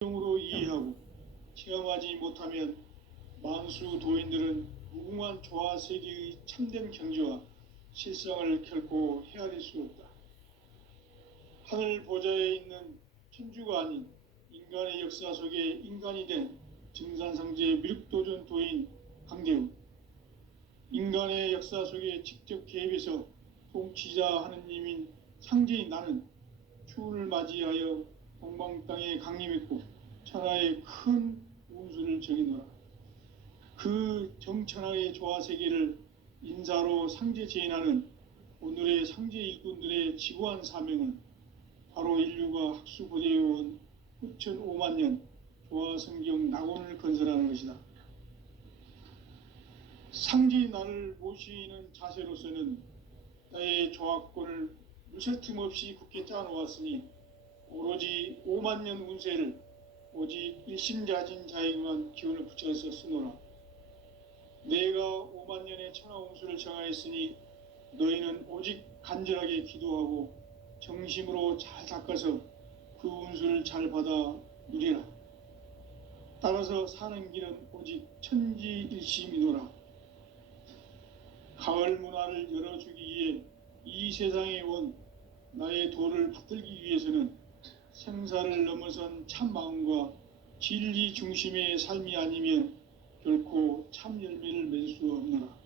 으로 이해하고 체험하지 못하면 만수 도인들은 무궁한 조화 세계의 참된 경지와 실상을 결코 헤아릴 수 없다. 하늘 보좌에 있는 천주가 아닌 인간의 역사 속에 인간이 된 증산성제 미륵도전 도인 강대우, 인간의 역사 속에 직접 개입해서 통치자 하느님인 상제인 나는 추운을 맞이하여 동방 땅에 강림했고 천하의 큰 운수를 정해놓아 그 정천하의 조화 세계를 인사로 상제 제인하는 오늘의 상제 일꾼들의 지구한 사명은 바로 인류가 학수고대해온 9,500만 년 조화 성경 낙원을 건설하는 것이다. 상제의 나를 모시는 자세로서는 나의 조화권을 무쇠틈 없이 굳게 짜놓았으니 오로지 5만 년 운세를 오직 일심자진 자에게만 기운을 붙여서 쓰노라. 내가 5만 년의 천하 운수를 정하였으니 너희는 오직 간절하게 기도하고 정심으로 잘 닦아서 그 운수를 잘 받아 누리라. 따라서 사는 길은 오직 천지일심이노라. 가을 문화를 열어주기 위해 이 세상에 온 나의 도를 받들기 위해서는 생사를 넘어선 참 마음과 진리 중심의 삶이 아니면 결코 참 열매를 맺을 수 없노라.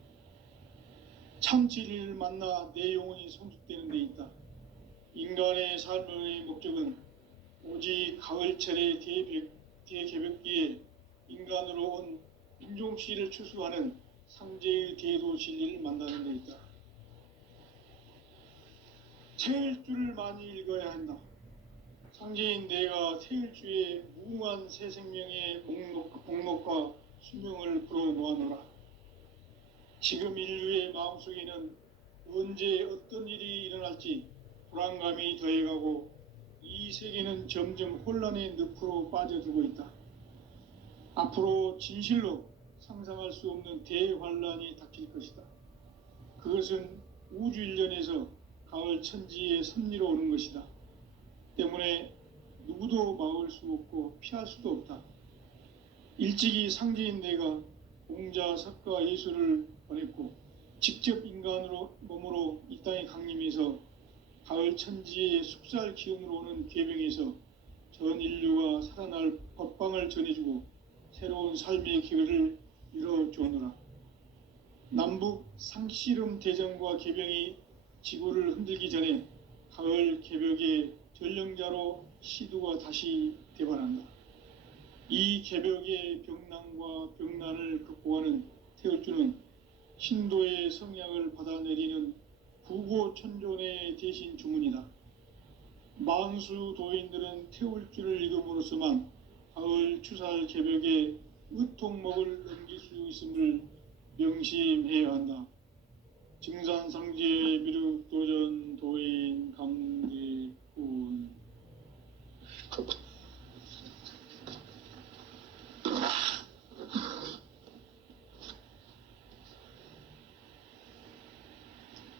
참 진리를 만나 내 영혼이 성숙되는 데 있다. 인간의 삶의 목적은 오직 가을철의 대개벽기에 인간으로 온 인종씨를 추수하는 상제의 대도 진리를 만나는 데 있다. 태일주를 많이 읽어야 한다. 상제인 내가 태일주의 무궁한 새 생명의 목록과 수명을 풀어놓아노라. 지금 인류의 마음속에는 언제 어떤 일이 일어날지 불안감이 더해가고 이 세계는 점점 혼란의 늪으로 빠져들고 있다. 앞으로 진실로 상상할 수 없는 대환란이 닥칠 것이다. 그것은 우주 일련에서 가을 천지의 섭리로 오는 것이다. 때문에 누구도 막을 수 없고 피할 수도 없다. 일찍이 상제인 내가 공자, 석가, 예수를 보냈고 직접 인간으로 몸으로 이 땅에 강림해서 가을 천지의 숙살 기운으로 오는 계병에서 전 인류가 살아날 법방을 전해주고 새로운 삶의 기회를 열어주오노라. 남북 상씨름 대전과 계병이 지구를 흔들기 전에 가을 개벽의 전령자로 시두가 다시 대발한다. 이 개벽의 병난과 병난을 극복하는 태울주는 신도의 성약을 받아내리는 부고천존의 대신 주문이다. 만수 도인들은 태울주를 읽음으로써만 가을 추살 개벽의 의통목을 넘길 수 있음을 명심해야 한다. 증산상제 미륵도전 도인 강대훈.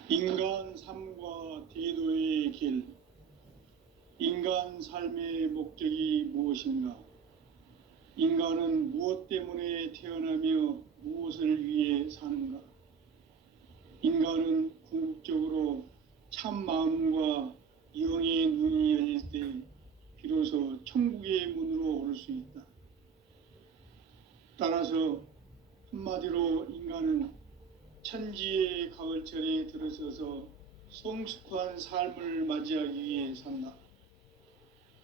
인간 삶과 대도의 길. 인간 삶의 목적이 무엇인가? 인간은 무엇 때문에 태어나며 무엇을 위해 사는가? 인간은 궁극적으로 참 마음과 영의 눈이 열릴 때 비로소 천국의 문으로 오를 수 있다. 따라서 한마디로 인간은 천지의 가을철에 들어서서 성숙한 삶을 맞이하기 위해 산다.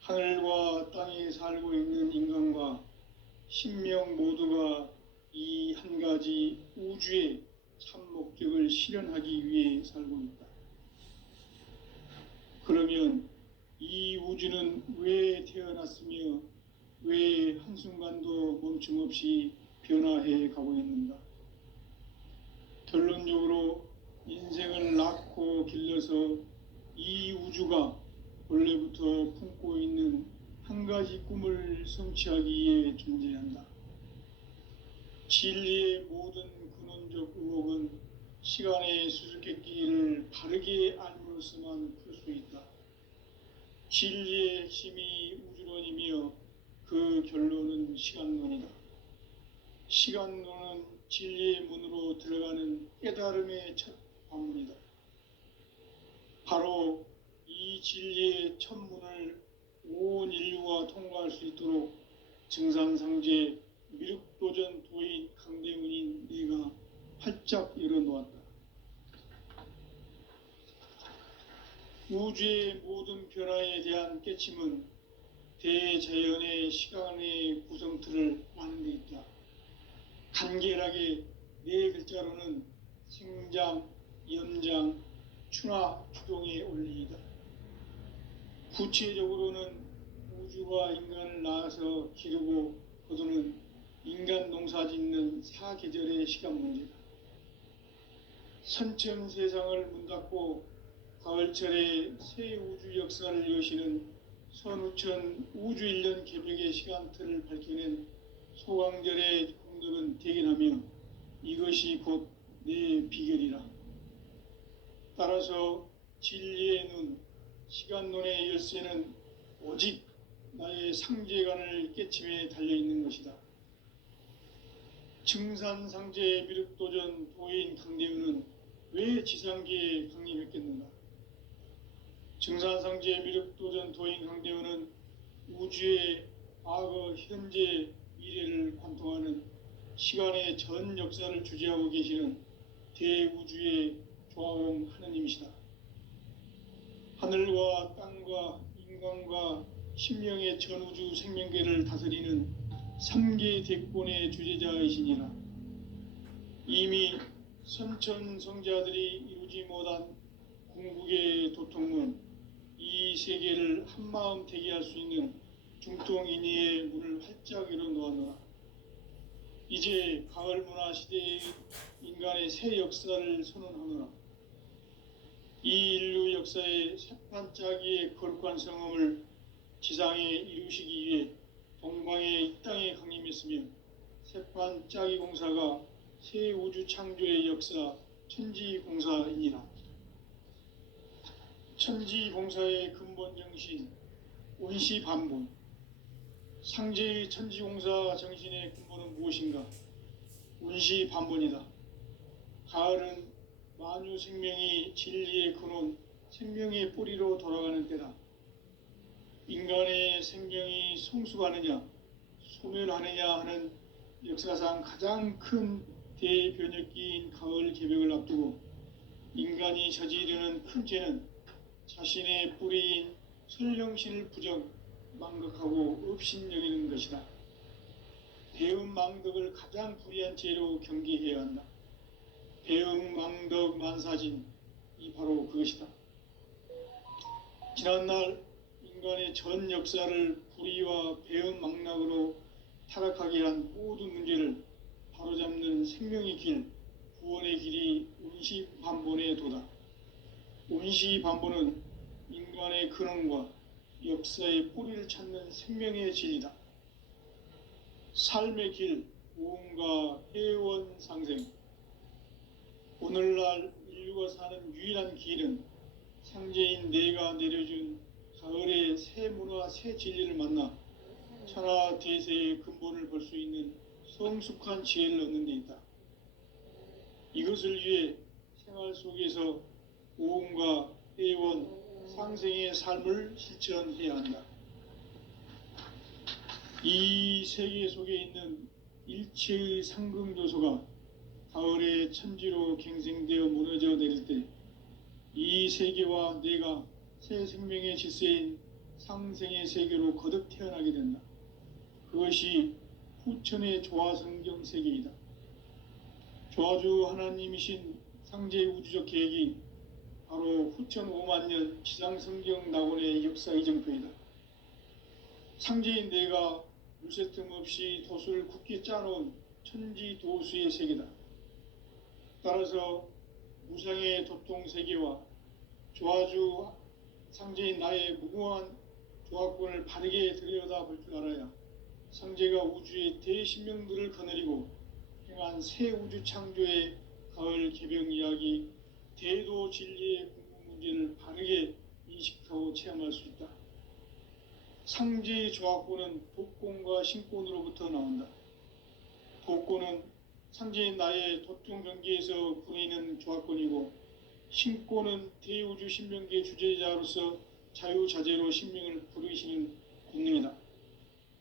하늘과 땅에 살고 있는 인간과 신명 모두가 이 한 가지 우주의 참 목적을 실현하기 위해 살고 있다. 그러면 이 우주는 왜 태어났으며 왜 한순간도 멈춤없이 변화해 가고 있는가? 결론적으로 인생을 낳고 길러서 이 우주가 원래부터 품고 있는 한 가지 꿈을 성취하기 위해 존재한다. 진리의 모든 근원적 의혹은 시간의 수수께끼를 바르게 알므로서만 풀 수 있다. 진리의 핵심이 우주론이며 그 시간론이다. 시간론은 진리의 문으로 들어가는 깨달음의 첫 관문이다. 바로 이 진리의 첫 문을 온 인류가 통과할 수 있도록 증산상제 미륵도전 도인 강대문인 네가 활짝 열어놓았다. 우주의 모든 변화에 대한 깨침은 대자연의 시간의 구성틀을 아는 데 있다. 간결하게 네 글자로는 생장, 연장, 추나 추동의 원리이다. 구체적으로는 우주가 인간을 낳아서 기르고 거두는 인간 농사 짓는 사계절의 시간 문제다. 선천 세상을 문 닫고 가을철에 새 우주 역사를 여시는 선우천 우주 1년 개벽의 시간틀을 밝혀낸 소강절의 공덕은 대견하며 이것이 곧 내 비결이라. 따라서 진리의 눈, 시간론의 열쇠는 오직 나의 상제관을 깨침에 달려있는 것이다. 증산상제 미륵도전 도인 강대우는 왜 지상계에 강림했겠는가? 증산상제 미륵도전 도인 강대우는 우주의 과거, 현재, 미래를 관통하는 시간의 전 역사를 주재하고 계시는 대우주의 조화음 하느님이시다. 하늘과 땅과 인간과 심령의 전우주 생명계를 다스리는 3계 대권의 주재자이시니라. 이미 선천성자들이 이루지 못한 궁극의 도통문, 이 세계를 한마음 되게 할 수 있는 중통인의의 문을 활짝 열어놓았노라. 이제 가을 문화 시대의 인간의 새 역사를 선언하노라. 이 인류 역사의 새판짜기의 거룩한 성험을 지상에 이루시기 위해 동방의 이 땅에 강림했으며 새판짜기 공사가 새 우주 창조의 역사 천지공사이니라. 천지공사의 근본 정신 온시반본. 상제의 천지공사 정신의 근본은 무엇인가? 온시반본이다. 가을은 만유 생명이 진리의 근원, 생명의 뿌리로 돌아가는 때다. 인간의 생명이 성숙하느냐, 소멸하느냐 하는 역사상 가장 큰 대변혁기인 가을 개벽을 앞두고 인간이 저지르는 큰 죄는 자신의 뿌리인 설령신을 부정, 망각하고 업신여기는 것이다. 배음 망덕을 가장 불의한 죄로 경계해야 한다. 배음 망덕 만사진, 이 바로 그것이다. 지난날 인간의 전 역사를 불의와 배음 망락으로 타락하게 한 모든 문제를 바로잡는 생명의 길, 구원의 길이 온시반본의 도다. 온시반본은 인간의 근원과 역사의 뿌리를 찾는 생명의 진리다. 삶의 길, 오음과 회원 상생. 오늘날 인류가 사는 유일한 길은 상제인 내가 내려준 가을의 새 문화, 새 진리를 만나 천하 대세의 근본을 볼 수 있는 성숙한 지혜를 얻는 데 있다. 이것을 위해 생활 속에서 오음과 회원, 상생의 삶을 실천해야 한다. 이 세계 속에 있는 일체의 상금 요소가 가을의 천지로 갱생되어 무너져 내릴 때 이 세계와 내가 새 생명의 질서인 상생의 세계로 거듭 태어나게 된다. 그것이 후천의 조화성경 세계이다. 조화주 하나님이신 상제 우주적 계획이 바로 후천 5만 년 지상성경 낙원의 역사 이정표이다. 상제인 내가 물새 틈 없이 도수를 굳게 짜놓은 천지 도수의 세계다. 따라서 무상의 도통 세계와 조화주 상제인 나의 무궁한 조화권을 바르게 들여다볼 줄 알아야 상제가 우주의 대신명들을 거느리고 행한 새 우주 창조의 가을 개병 이야기, 대도 진리의 궁극 문제를 바르게 인식하고 체험할 수 있다. 상제의 조합권은 독권과 신권으로부터 나온다. 독권은 상제의 나의 도통 경계에서 부리는 조합권이고, 신권은 대우주 신명계 주제자로서 자유자재로 신명을 부르시는 권능이다.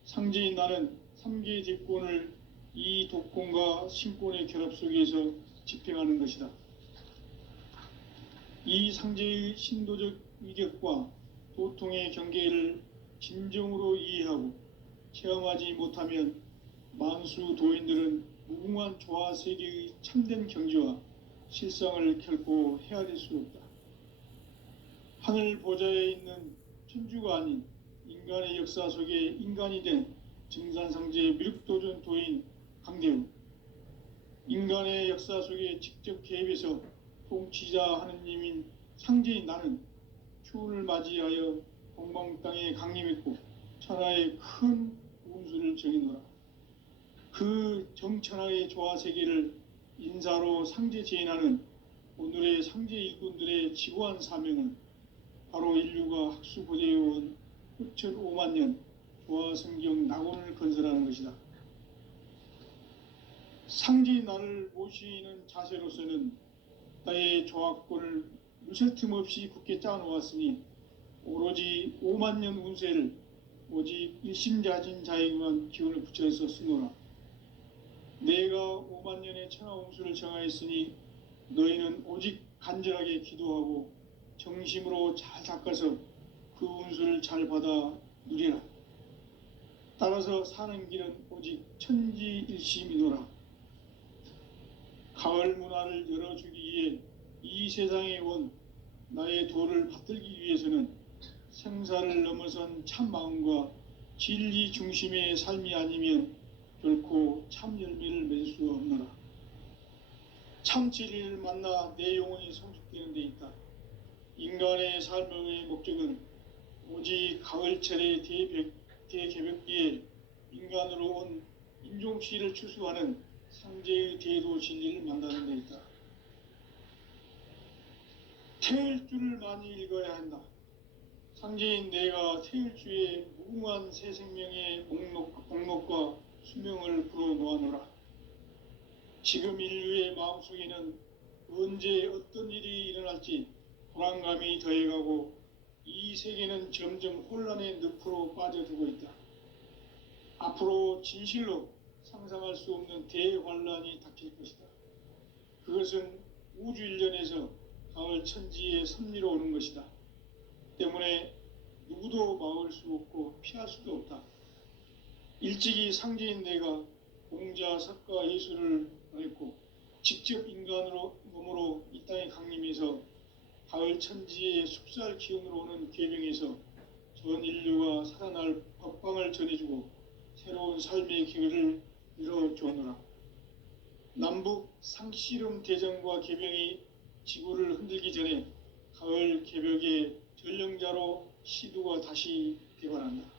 상제인 나는 삼계의 대권을 이 독권과 신권의 결합 속에서 집행하는 것이다. 이 상제의 신도적 위격과 도통의 경계를 진정으로 이해하고 체험하지 못하면 만수 도인들은 무궁한 조화 세계의 참된 경지와 실상을 결코 헤아릴 수 없다. 하늘 보좌에 있는 천주가 아닌 인간의 역사 속에 인간이 된 증산상제 미륵도전 도인 강대우, 인간의 역사 속에 직접 개입해서 통치자 하느님인 상제인 나는 추운을 맞이하여 동방 땅에 강림했고 천하의 큰 운수를 정해놓으라. 그 정천하의 조화세계를 인사로 상제 제인하는 오늘의 상제 일꾼들의 지고한 사명은 바로 인류가 학수고대해온 9,500만 년 조화성경 낙원을 건설하는 것이다. 상제인 나를 모시는 자세로서는 나의 조합권을 무쇠 틈 없이 굳게 짜놓았으니 오로지 5만 년 운세를 오직 일심자진 자에게만 기운을 붙여서 쓰노라. 내가 5만 년의 천하 운수를 정하였으니 너희는 오직 간절하게 기도하고 정심으로 잘 닦아서 그 운수를 잘 받아 누리라. 따라서 사는 길은 오직 천지일심이노라. 가을 문화를 열어주기 위해 이 세상에 온 나의 도를 받들기 위해서는 생사를 넘어선 참 마음과 진리 중심의 삶이 아니면 결코 참 열매를 맺을 수 없노라. 참 진리를 만나 내 영혼이 성숙되는 데 있다. 인간의 삶의 목적은 오직 가을철의 대개벽기에 인간으로 온 인종시를 추수하는 상제의 대도 진리를 만나는 데 있다. 태일주를 많이 읽어야 한다. 상제인 내가 태일주의 무궁한 새 생명의 목록과 수명을 불어놓아노라. 지금 인류의 마음속에는 언제 어떤 일이 일어날지 불안감이 더해가고 이 세계는 점점 혼란의 늪으로 빠져들고 있다. 앞으로 진실로 상상할 수 없는 대환란이 닥칠 것이다. 그것은 우주 일련에서 가을 천지의 섭리로 오는 것이다. 때문에 누구도 막을 수 없고 피할 수도 없다. 일찍이 상제인 내가 공자, 석가, 예수를 말했고 직접 인간으로 몸으로 이 땅에 강림해서 가을 천지의 숙살 기운으로 오는 계명에서 전 인류가 살아날 법방을 전해주고 새로운 삶의 기회를 열어주었노라. 남북 상씨름 대전과 개병이 지구를 흔들기 전에 가을 개벽의 전령자로 시두가 다시 개발한다.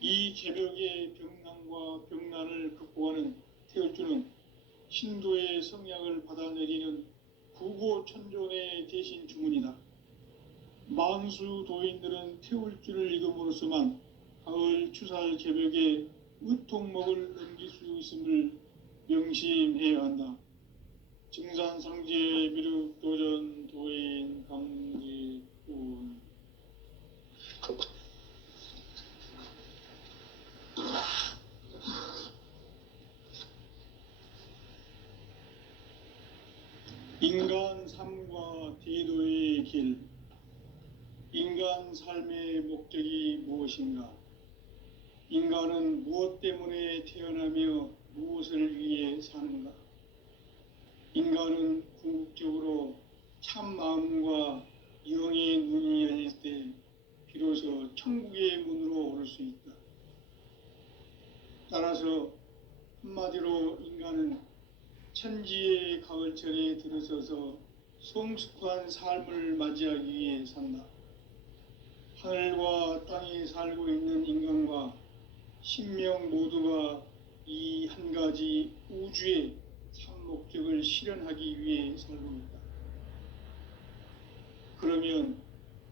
이 개벽의 병난과 병난을 극복하는 태울주는 신도의 성약을 받아내리는 구고천존의 대신 주문이다. 만수 도인들은 태울주를 읽음으로써만 가을 추살 개벽의 의통목을 넘길 수 있음을 명심해야 한다. 증산상제 미륵도전 도인 강제군. 인간 삶과 대도의 길. 인간 삶의 목적이 무엇인가? 인간은 무엇 때문에 태어나며 무엇을 위해 사는가? 인간은 궁극적으로 참 마음과 영의 눈이 열릴 때 비로소 천국의 문으로 오를 수 있다. 따라서 한마디로 인간은 천지의 가을철에 들어서서 성숙한 삶을 맞이하기 위해 산다. 하늘과 땅에 살고 있는 인간과 신명 모두가 이 한 가지 우주의 참 목적을 실현하기 위해 살고 있다. 그러면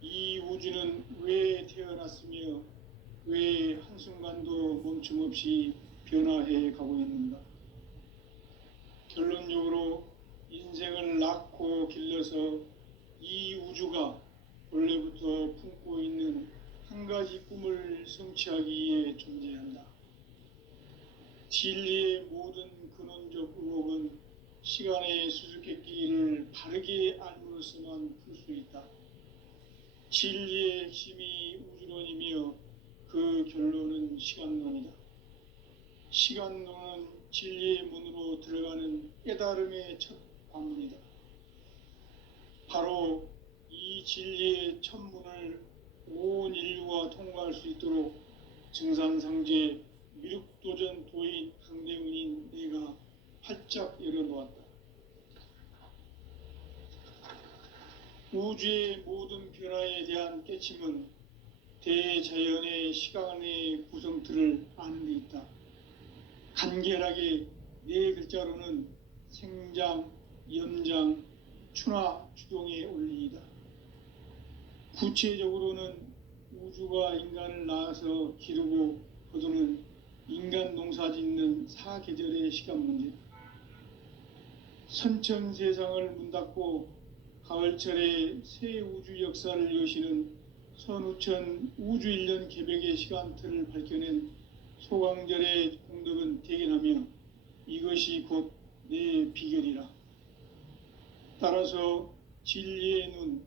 이 우주는 왜 태어났으며 왜 한순간도 멈춤 없이 변화해 가고 있는가? 결론적으로 인생을 낳고 길러서 이 우주가 원래부터 품고 있는 한 가지 꿈을 성취하기 위해 존재한다. 진리의 모든 근원적 의혹은 시간의 수수께끼를 바르게 알므로서만 풀 수 있다. 진리의 핵심이 우주론이며 그 결론은 시간론이다. 시간론은 진리의 문으로 들어가는 깨달음의 첫 관문이다. 바로 이 진리의 첫 문을 온 인류가 통과할 수 있도록 증산상제 미륵도전 도인 강대훈인 내가 활짝 열어놓았다. 우주의 모든 변화에 대한 깨침은 대자연의 시간의 구성틀을 아는 데 있다. 간결하게 네 글자로는 생장, 연장, 추나 추동의 원리이다. 구체적으로는 우주가 인간을 낳아서 기르고 거두는 인간 농사 짓는 사계절의 시간 문제. 선천 세상을 문 닫고 가을철에 새 우주 역사를 여시는 선우천 우주 1년 개백의 시간틀을 밝혀낸 소강절의 공덕은 대견하며 이것이 곧 내 비결이라. 따라서 진리의 눈,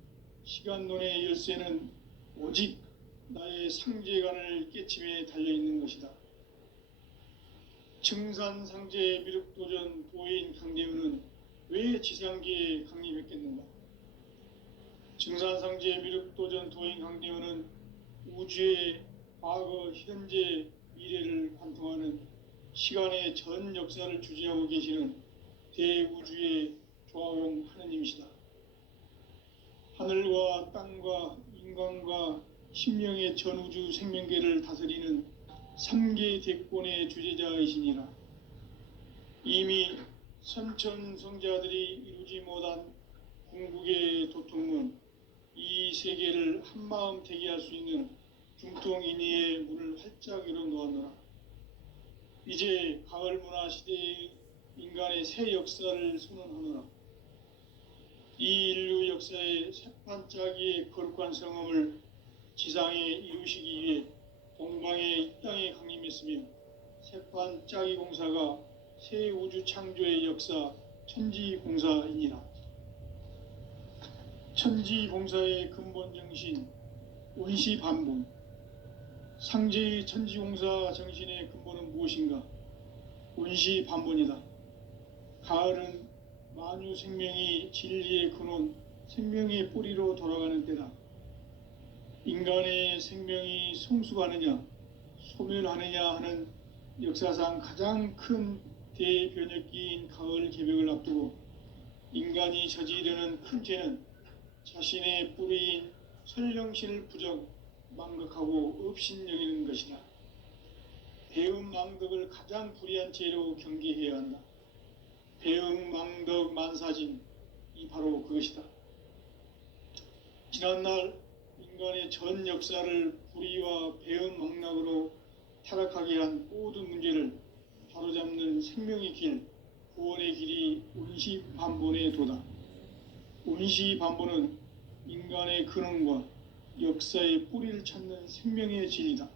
시간론의 열쇠는 오직 나의 상제관을 깨침에 달려있는 것이다. 증산상제 미륵도전 도인 강대훈은 왜 지상계에 강림했겠는가? 증산상제 미륵도전 도인 강대훈은 우주의 과거, 현재, 미래를 관통하는 시간의 전 역사를 주재하고 계시는 대우주의 조화용 하느님이시다. 하늘과 땅과 인간과 심령의 전우주 생명계를 다스리는 3계 대권의 주재자이시니라. 이미 선천성자들이 이루지 못한 궁극의 도통문, 이 세계를 한마음 되게 할 수 있는 중통인의의 문을 활짝 열어놓았노라. 이제 가을 문화 시대의 인간의 새 역사를 선언하노라. 이 인류 역사의 새판짜기의 거룩한 성험을 지상에 이루시기 위해 동방의 이 땅에 강림했으며 새판짜기 공사가 새 우주 창조의 역사 천지공사이니라. 천지공사의 근본 정신 운시반본. 상제의 천지공사 정신의 근본은 무엇인가? 운시반본이다. 가을은 만유 생명이 진리의 근원, 생명의 뿌리로 돌아가는 때다. 인간의 생명이 성숙하느냐, 소멸하느냐 하는 역사상 가장 큰 대변혁기인 가을 개벽을 앞두고 인간이 저지르는 큰 죄는 자신의 뿌리인 설령신을 부정, 망각하고 업신여기는 것이다. 배은망덕을 가장 불의한 죄로 경계해야 한다. 배은망덕 만사진, 이 바로 그것이다. 지난날 인간의 전 역사를 불의와 배은망락으로 타락하게 한 모든 문제를 바로잡는 생명의 길, 구원의 길이 운시반본의 도다. 운시반본은 인간의 근원과 역사의 뿌리를 찾는 생명의 진리다.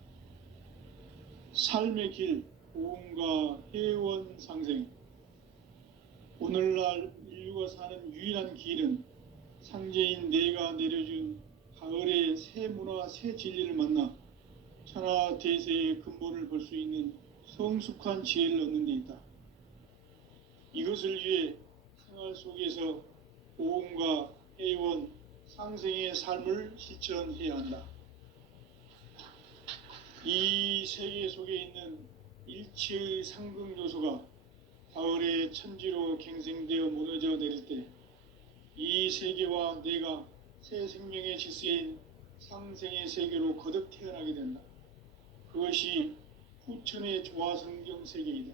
삶의 길, 고음과 회원 상생. 오늘날 인류가 사는 유일한 길은 상제인 내가 내려준 가을의 새 문화, 새 진리를 만나 천하 대세의 근본을 볼 수 있는 성숙한 지혜를 얻는 데 있다. 이것을 위해 생활 속에서 고음과 회원, 상생의 삶을 실천해야 한다. 이 세계 속에 있는 일체의 상극 요소가 가을의 천지로 갱생되어 무너져 내릴 때 이 세계와 내가 새 생명의 질서인 상생의 세계로 거듭 태어나게 된다. 그것이 후천의 조화성경 세계이다.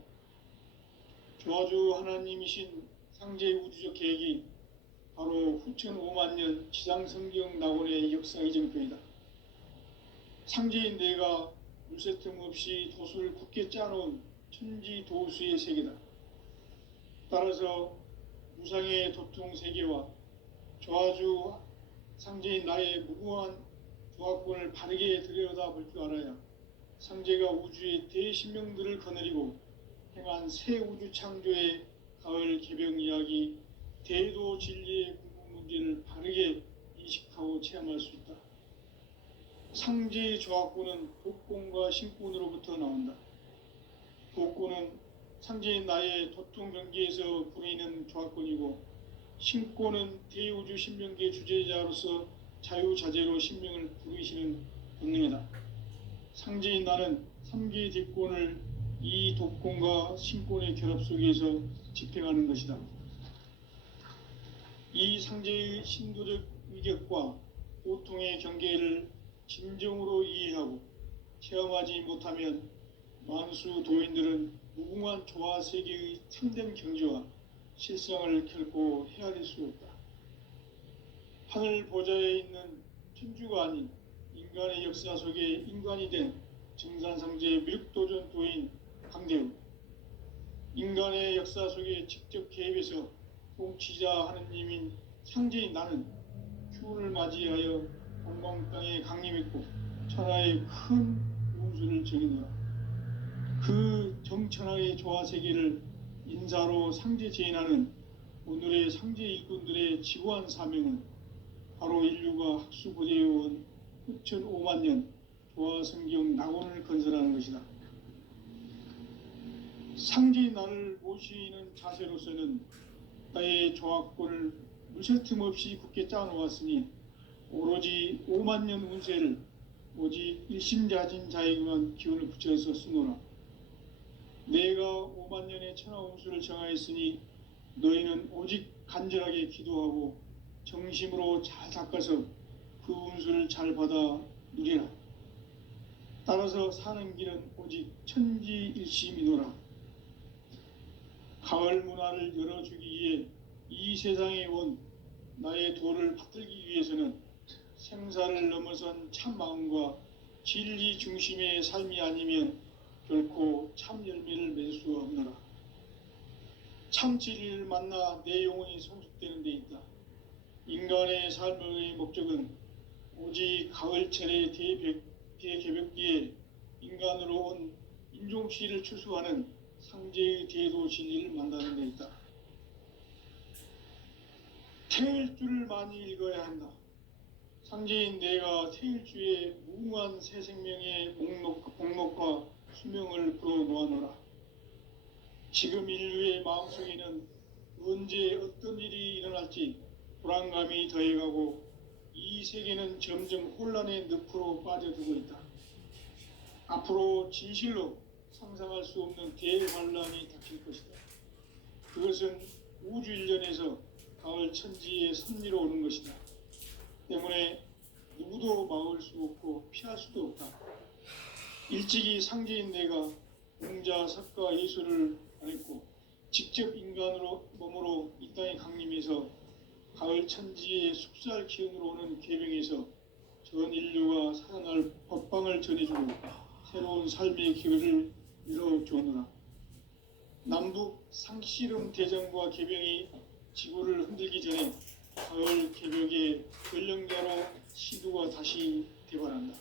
조화주 하나님이신 상제의 우주적 계획이 바로 후천 5만 년 지상성경 낙원의 역사 이정표이다. 상제인 내가 물새 틈 없이 도수를 굳게 짜놓은 천지 도수의 세계다. 따라서 무상의 도통 세계와 조화주 상제인 나의 무궁한 조합권을 바르게 들여다볼 줄 알아야 상제가 우주의 대신명들을 거느리고 행한 새 우주 창조의 가을 개병 이야기, 대도 진리의 궁극 문제를 바르게 인식하고 체험할 수 있다. 상제의 조합권은 독권과 신권으로부터 나온다. 독권은 상제인 나의 도통 경계에서 부리는 조합권이고, 신권은 대우주 신명계 주제자로서 자유자재로 신명을 부르시는 본능이다. 상제인 나는 3개의 대권을 이 독권과 신권의 결합 속에서 집행하는 것이다. 이 상제의 신도적 위격과 보통의 경계를 진정으로 이해하고 체험하지 못하면 만수 도인들은 무궁한 조화 세계의 참된 경지와 실상을 결코 헤아릴 수 없다. 하늘 보좌에 있는 천주가 아닌 인간의 역사 속에 인간이 된 증산상제 미륵도전 도인 강대우, 인간의 역사 속에 직접 개입해서 통치자 하느님인 상제인 나는 휴를 맞이하여 동방 땅에 강림했고 천하의 큰 운수를 정의노라. 그 정천하의 조화 세계를 인사로 상제 제인하는 오늘의 상제 일꾼들의 지구한 사명은 바로 인류가 학수고대해온 후천 5만 년 조화 성경 낙원을 건설하는 것이다. 상제인 나를 모시는 자세로서는 나의 조합권을 물새 틈 없이 굳게 짜놓았으니 오로지 5만 년 운세를 오직 일심자진 자에게만 기운을 붙여서 쓰노라. 내가 5만 년의 천하 운수를 정하였으니 너희는 오직 간절하게 기도하고 정심으로 잘 닦아서 그 운수를 잘 받아 누리라. 따라서 사는 길은 오직 천지일심이노라. 가을 문화를 열어주기 위해 이 세상에 온 나의 도를 받들기 위해서는 생사를 넘어선 참 마음과 진리 중심의 삶이 아니면 결코 참 열매를 맺을 수 없노라. 참 진리를 만나 내 영혼이 성숙되는 데 있다. 인간의 삶의 목적은 오직 가을철의 대개벽기에 인간으로 온 인종시를 추수하는 상제의 대도 진리를 만나는 데 있다. 태일주를 많이 읽어야 한다. 상제인 내가 태일주의 무궁한 새 생명의 목록과 수명을 풀어놓아노라. 지금 인류의 마음속에는 언제 어떤 일이 일어날지 불안감이 더해가고 이 세계는 점점 혼란의 늪으로 빠져들고 있다. 앞으로 진실로 상상할 수 없는 대환란이 닥칠 것이다. 그것은 우주 일련에서 가을 천지의 섭리로 오는 것이다. 때문에 누구도 막을 수 없고 피할 수도 없다. 일찍이 상제인 내가 공자, 석가, 예술을 안했고 직접 인간으로 몸으로 이 땅에 강림해서 가을 천지의 숙살 기운으로 오는 계명에서 전 인류가 살아날 법방을 전해주고 새로운 삶의 기회를 열어주오노라. 남북 상씨름 대전과 개병이 지구를 흔들기 전에 가을 개벽의 전령자로 시두가 다시 대발한다.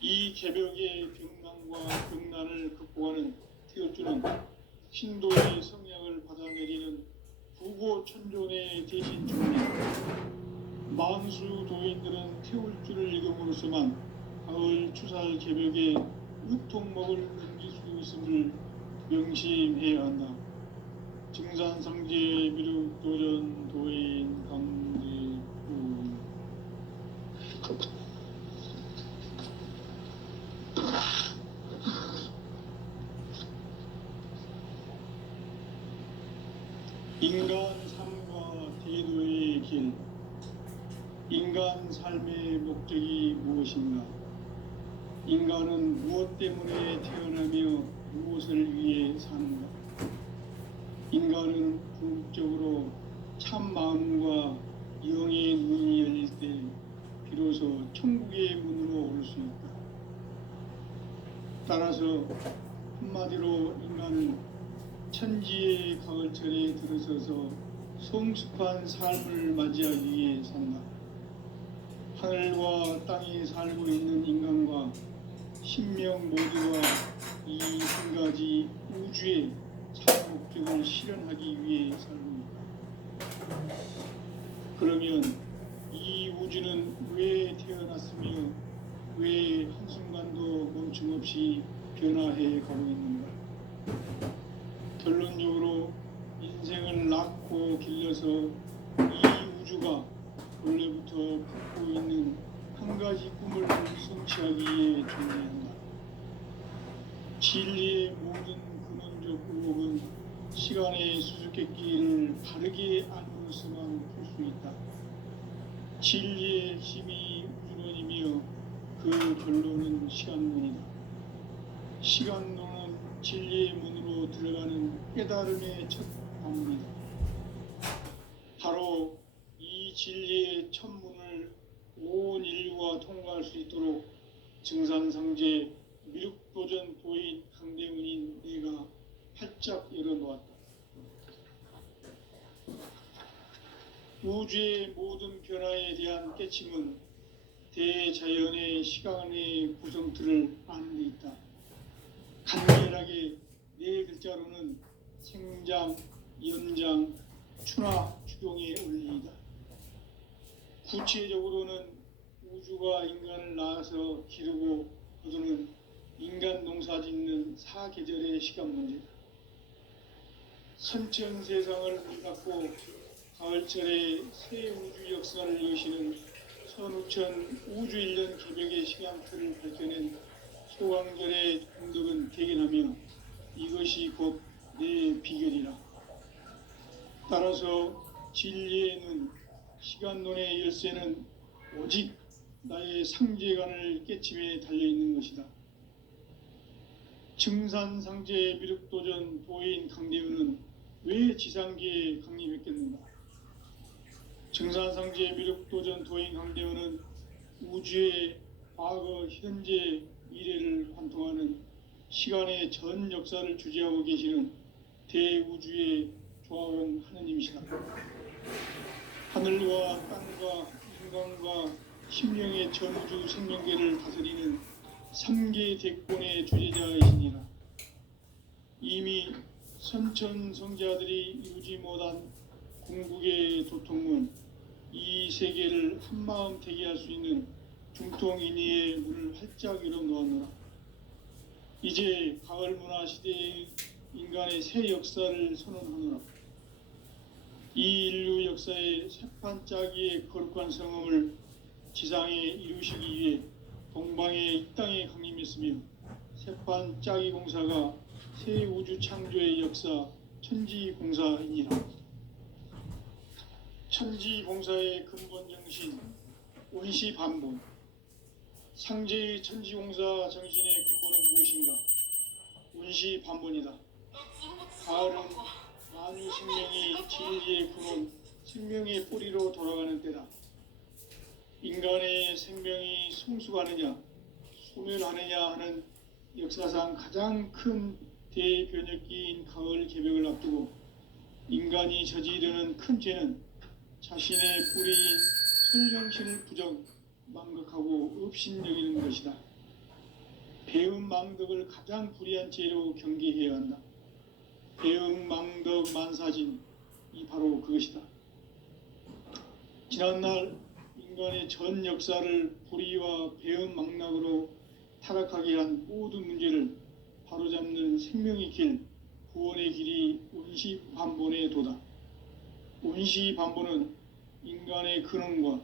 이 개벽의 병난과 병난을 극복하는 태울주는 신도의 성량을 받아내리는 부고천존의 대신 중립. 만수 도인들은 태울주를 읽음으로써만 가을 추살 개벽의 의통목을 넘길 수 있음을 명심해야 한다. 증산상제 미륵도전 도인 강대우. 인간 삶과 대도의 길. 인간 삶의 목적이 무엇인가? 인간은 무엇 때문에 태어나며 무엇을 위해 사는가? 인간은 궁극적으로 참 마음과 영의 눈이 열릴 때 비로소 천국의 문으로 올 수 있다. 따라서 한마디로 인간은 천지의 가을철에 들어서서 성숙한 삶을 맞이하기 위해 산다. 하늘과 땅에 살고 있는 인간과 신명 모두가 이 한 가지 우주의 참 목적을 실현하기 위해 살고 있다. 그러면 이 우주는 왜 태어났으며 왜 한순간도 멈춤없이 변화해 가고 있는가? 결론적으로 인생을 낳고 길러서 이 우주가 원래부터 품고 있는 한 가지 꿈을 성취하기 위해 존재한다. 진리의 모든 근원적 의혹은 시간의 수수께끼를 바르게 알므로서만 풀 수 있다. 진리의 핵심이 우주론이며 그 결론은 시간론이다. 시간론은 진리의 문으로 들어가는 깨달음의 첫 방문이다. 바로 이 진리의 첫 문을 온 인류가 통과할 수 있도록 증산상제 미륵도전 도인 강대문인 내가 활짝 열어놓았다. 우주의 모든 변화에 대한 깨침은 대자연의 시간의 구성틀을 아는 데 있다. 간결하게 네 글자로는 생장, 연장, 추나 추동의 원리이다. 구체적으로는 우주가 인간을 낳아서 기르고 거두는 인간 농사 짓는 사계절의 시간 문제다. 선천 세상을 물닫고 가을철에 새 우주 역사를 여시는 선우천 우주 1년 개벽의 시간틀을 밝혀낸 소강절의 공덕은 대견하며 이것이 곧 내 비결이라. 따라서 진리의 눈, 시간론의 열쇠는 오직 나의 상제관을 깨침에 달려있는 것이다. 증산상제 미륵도전 도인 강대우는 왜 지상계에 강림했겠는가? 증산상제 미륵도전 도인 강대우는 우주의 과거, 현재, 미래를 관통하는 시간의 전 역사를 주재하고 계시는 대우주의 조화원 하느님이시다. 하늘과 땅과 인간과 심령의 전우주 생명계를 다스리는 3계 대권의 주재자이시니라. 이미 선천성자들이 이루지 못한 궁극의 도통은 이 세계를 한마음 되게 할 수 있는 중통인의의 문을 활짝 열어놓았노라. 이제 가을 문화 시대의 인간의 새 역사를 선언하노라. 이 인류 역사의 새판짜기의 거룩한 성음을 지상에 이루시기 위해 동방의 이 땅에 강림했으며 새판짜기 공사가 새 우주 창조의 역사 천지공사이니라. 천지공사의 근본 정신 원시반본. 상제의 천지공사 정신의 근본은 무엇인가? 원시반본이다. 가을은 만유 생명이 진리의 근원, 생명의 뿌리로 돌아가는 때다. 인간의 생명이 성숙하느냐, 소멸하느냐 하는 역사상 가장 큰 대변혁기인 가을 개벽을 앞두고 인간이 저지르는 큰 죄는 자신의 뿌리인 설령신을 부정, 망극하고 업신여기는 것이다. 배음 망덕을 가장 불의한 죄로 경계해야 한다. 배음 망덕 만사진, 이 바로 그것이다. 지난날 인간의 전 역사를 불의와 배음 망락으로 타락하게 한 모든 문제를 바로잡는 생명의 길, 구원의 길이 원시반본의 도다. 원시반본은 인간의 근원과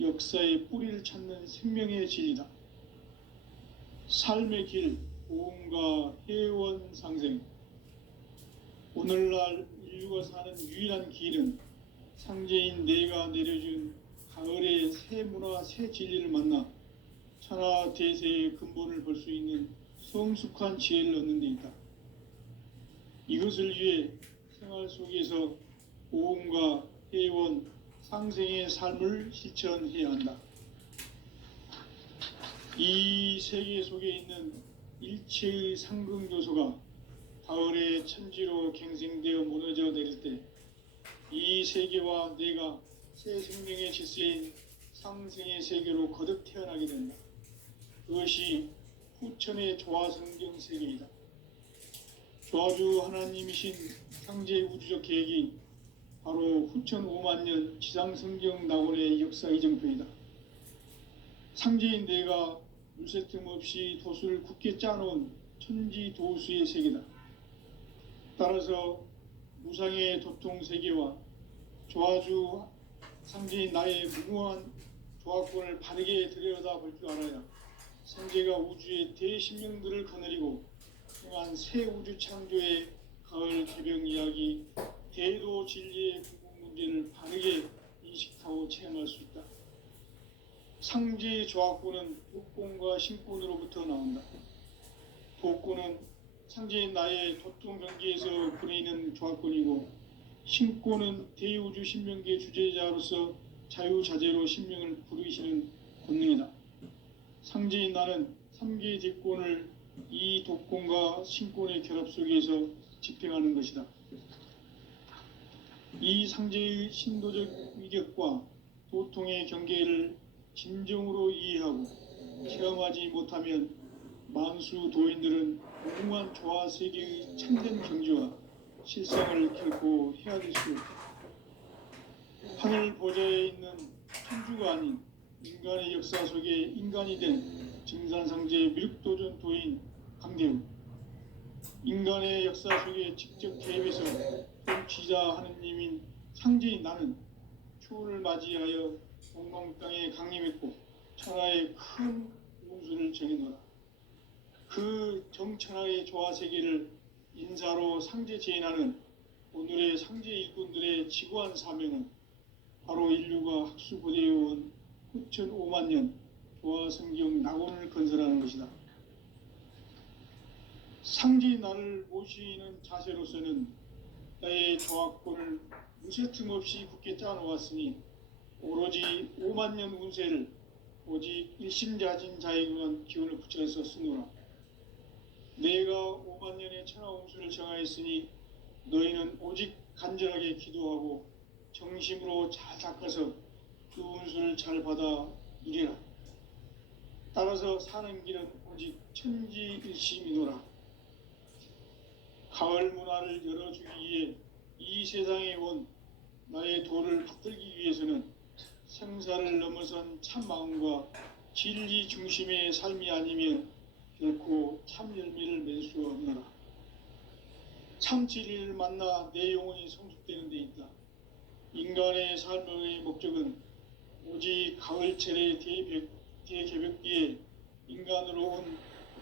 역사의 뿌리를 찾는 생명의 진리다. 삶의 길, 보험과 회원 상생. 오늘날 인류가 사는 유일한 길은 상제인 내가 내려준 가을의 새 문화, 새 진리를 만나 천하 대세의 근본을 볼 수 있는 성숙한 지혜를 얻는 데 있다. 이것을 위해 생활 속에서 보험과 회원, 상생의 삶을 실천해야 한다. 이 세계 속에 있는 일체의 상승조소가 가을의 천지로 갱생되어 무너져 내릴 때 이 세계와 내가 새 생명의 질서인 상생의 세계로 거듭 태어나게 된다. 그것이 후천의 조화성경 세계이다. 조화주 하나님이신 창제 우주적 계획이 바로 후천 5만 년 지상성경 낙원의 역사 이정표이다. 상제인 내가 물새 틈 없이 도수를 굳게 짜놓은 천지 도수의 세계다. 따라서 무상의 도통 세계와 조화주 상제인 나의 무궁한 조화권을 바르게 들여다볼 줄 알아야 상제가 우주의 대신명들을 거느리고 행한 새 우주 창조의 가을 개병 이야기, 대도 진리의 궁극 문제를 바르게 인식하고 체험할 수 있다. 상제의 조화권은 독권과 신권으로부터 나온다. 독권은 상제인 나의 도통 경계에서 부리는 조화권이고, 신권은 대우주 신명계 주제자로서 자유자재로 신명을 부르시는 권능이다. 상제인 나는 3개의 대권을 이 독권과 신권의 결합 속에서 집행하는 것이다. 이 상제의 신도적 위격과 도통의 경계를 진정으로 이해하고 체험하지 못하면 만수 도인들은 무궁한 조화 세계의 참된 경지와 실상을 결코 헤아릴 수 없다. 하늘 보좌에 있는 천주가 아닌 인간의 역사 속에 인간이 된 증산상제 미륵도전 도인 강대우, 인간의 역사 속에 직접 개입해서 통치자 하느님인 상제인 나는 추운을 맞이하여 동방 땅에 강림했고 천하의 큰 운수를 정해놓아 그 정천하의 조화 세계를 인사로 상제 제인하는 오늘의 상제 일꾼들의 지구한 사명은 바로 인류가 학수고대해온 후천 5만 년 조화 성경 낙원을 건설하는 것이다. 상제인 나를 모시는 자세로서는 나의 조화권을 무쇠틈 없이 굳게 짜놓았으니 오로지 5만 년 운세를 오직 일심자진 자에게만 기운을 붙여서 쓰노라. 내가 5만 년의 천하 운수를 정하였으니 너희는 오직 간절하게 기도하고 정심으로 잘 닦아서 그 운수를 잘 받아 이래라. 따라서 사는 길은 오직 천지일심이노라. 가을 문화를 열어주기 위해 이 세상에 온 나의 도를 받들기 위해서는 생사를 넘어선 참마음과 진리 중심의 삶이 아니면 결코 참 열매를 맺을 수 없노라. 참 진리를 만나 내 영혼이 성숙되는 데 있다. 인간의 삶의 목적은 오직 가을철의 대개벽기에 인간으로 온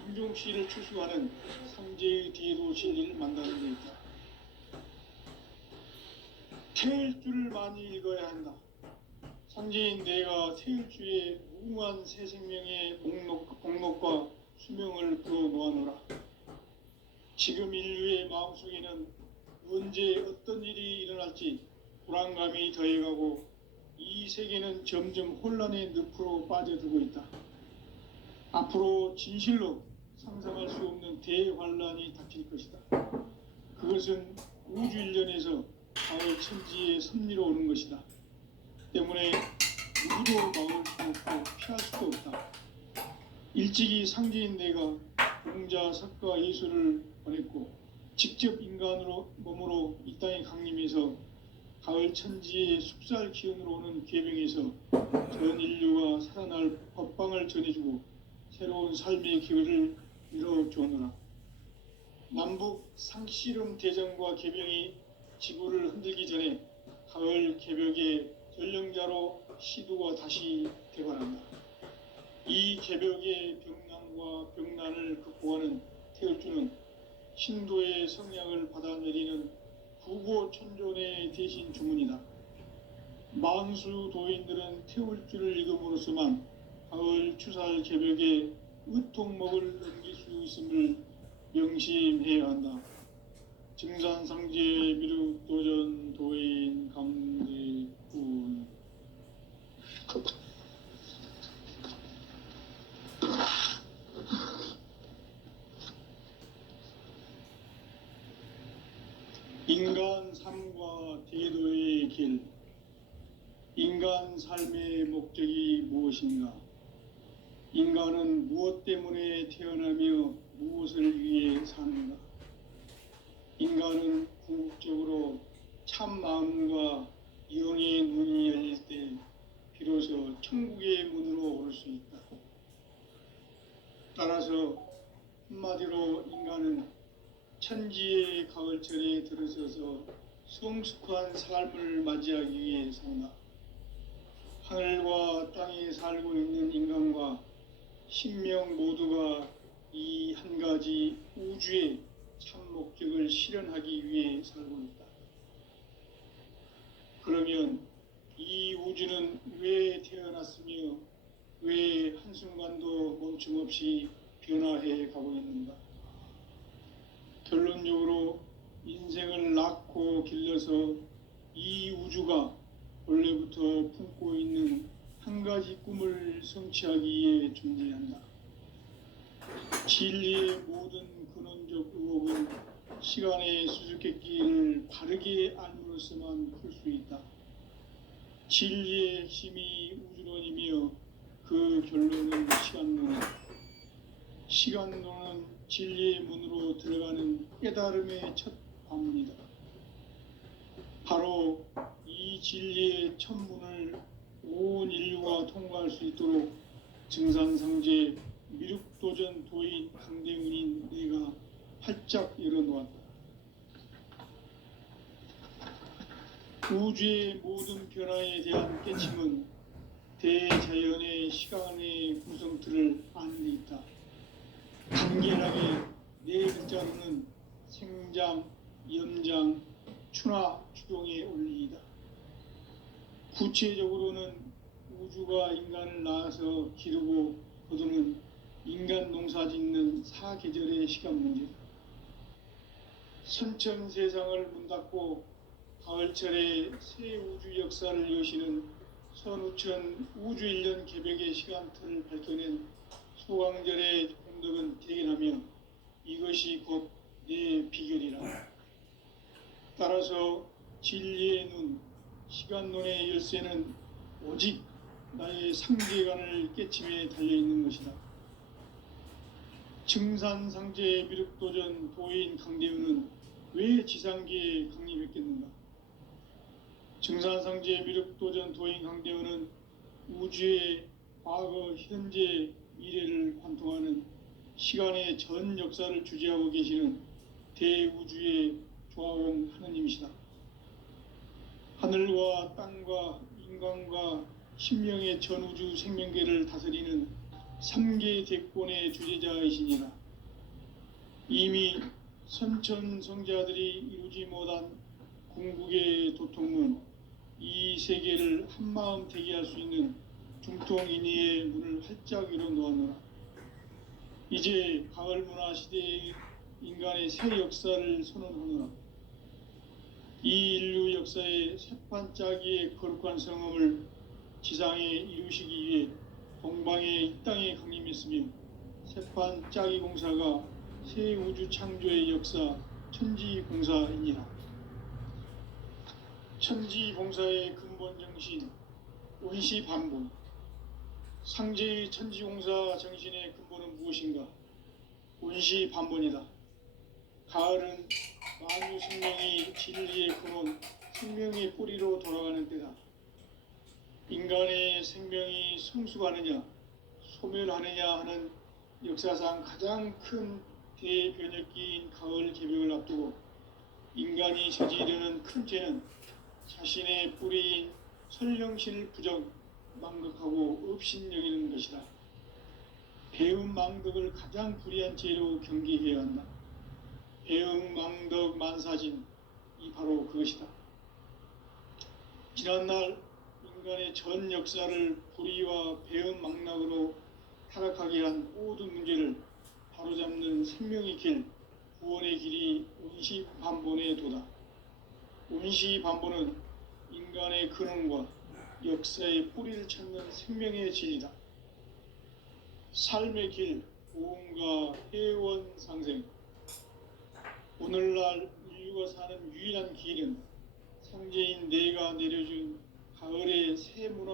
인종씨를 추수하는 상제의 대도 진리를 만나는 데 있다. 태일주를 많이 읽어야 한다. 상제인 내가 태일주의 무궁한 새 생명의 목록과 수명을 그어 놓아노라. 지금 인류의 마음속에는 언제 어떤 일이 일어날지 불안감이 더해가고 이 세계는 점점 혼란의 늪으로 빠져들고 있다. 앞으로 진실로 상상할 수 없는 대환란이 닥칠 것이다. 그것은 우주 일련에서 가을 천지의 섭리로 오는 것이다. 때문에 누구도 막을 수 없고 피할 수도 없다. 일찍이 상제인 내가 공자, 석가, 예수를 보냈고 직접 인간으로 몸으로 이 땅에 강림해서 가을 천지의 숙살 기운으로 오는 계명에서 전 인류가 살아날 법방을 전해주고 새로운 삶의 기회를 이뤄주었노라. 남북 상씨름 대전과 계병이 지구를 흔들기 전에 가을 개벽의 전령자로 시도가 다시 되관한다. 이 개벽의 병난과 병난을 극복하는 태울주는 신도의 성향을 받아내리는 구고천존의 대신 주문이다. 만수 도인들은 태울주를 읽음으로써만 가을 추살 개벽의 의통목을 넘길 수 있음을 명심해야 한다. 증산상제 미륵도전 도인 강대군 인간 삶과 대도의 길, 인간 삶의 목적이 무엇인가? 인간은 무엇 때문에 태어나며 무엇을 위해 사는가? 인간은 궁극적으로 참 마음과 영의 눈이 열릴 때 비로소 천국의 문으로 올 수 있다. 따라서 한마디로 인간은 천지의 가을철에 들어서서 성숙한 삶을 맞이하기 위해 산다. 하늘과 땅에 살고 있는 인간과 신명 모두가 이 한 가지 우주의 참 목적을 실현하기 위해 살고 있다. 그러면 이 우주는 왜 태어났으며 왜 한순간도 멈춤없이 변화해 가고 있는가? 결론적으로 인생을 낳고 길러서 이 우주가 원래부터 품고 있는 한 가지 꿈을 성취하기 위해 존재한다. 진리의 모든 근원적 의혹은 시간의 수수께끼를 바르게 알므로서만 풀 수 있다. 진리의 핵심이 우주론이며 그 결론은 시간론이다. 시간론은 진리의 문으로 들어가는 깨달음의 첫 관문이다. 바로 이 진리의 첫 문을 온 인류가 통과할 수 있도록 증산상제 미륵도전 도인 강대문인 내가 활짝 열어놓았다. 우주의 모든 변화에 대한 깨침은 대자연의 시간의 구성틀을 아는 데 있다. 간결하게 네 글자로는 생장, 연장, 추나 추동의 원리이다. 구체적으로는 우주가 인간을 낳아서 기르고 거두는 인간 농사 짓는 사계절의 시간 문제다. 선천 세상을 문 닫고 가을철에 새 우주 역사를 여시는 선우천 우주일년 개벽의 시간틀을 밝혀낸 소강절의 공덕은 대견하며 이것이 곧 내 비결이라. 따라서 진리의 눈, 시간론의 열쇠는 오직 나의 상계관을 깨침에 달려있는 것이다. 증산상제 미륵도전 도인 강대우는 왜 지상계에 강림했겠는가? 증산상제 미륵도전 도인 강대우는 우주의 과거, 현재, 미래를 관통하는 시간의 전 역사를 주재하고 계시는 대우주의 조화원 하느님이시다. 하늘과 땅과 인간과 신명의 전우주 생명계를 다스리는 3계 대권의 주재자이시니라. 이미 선천성자들이 이루지 못한 궁극의 도통문, 이 세계를 한마음 되게 할 수 있는 중통인의의 문을 활짝 열어놓았노라. 이제 가을 문화 시대의 인간의 새 역사를 선언하노라. 이 인류 역사의 새판짜기의 거룩한 성음을 지상에 이루시기 위해 동방의 이 땅에 강림했으며 새판짜기 공사가 새 우주 창조의 역사 천지공사이니라. 천지공사의 근본 정신 원시반본. 상제의 천지공사 정신의 근본은 무엇인가? 원시반본이다. 가을은 만유 생명이 진리의 근원, 생명의 뿌리로 돌아가는 때다. 인간의 생명이 성숙하느냐, 소멸하느냐 하는 역사상 가장 큰 대변혁기인 가을 개벽을 앞두고 인간이 저지르는 큰 죄는 자신의 뿌리인 설령신을 부정, 망극하고 업신여기는 것이다. 배움 망덕을 가장 불의한 죄로 경계해야 한다. 배움 망덕 만사진, 이 바로 그것이다. 지난날 인간의 전 역사를 불의와 배움 망락으로 타락하게 한 모든 문제를 바로잡는 생명의 길, 구원의 길이 원시반본의 도다. 원시반본은 인간의 근원과 역사의 뿌리를 찾는 생명의 진리다. 삶의 길, 보험과 회원 상생. 오늘날 인류 살고 사는 유일한 길은 상제인 내가 내려준 가을의 새 문화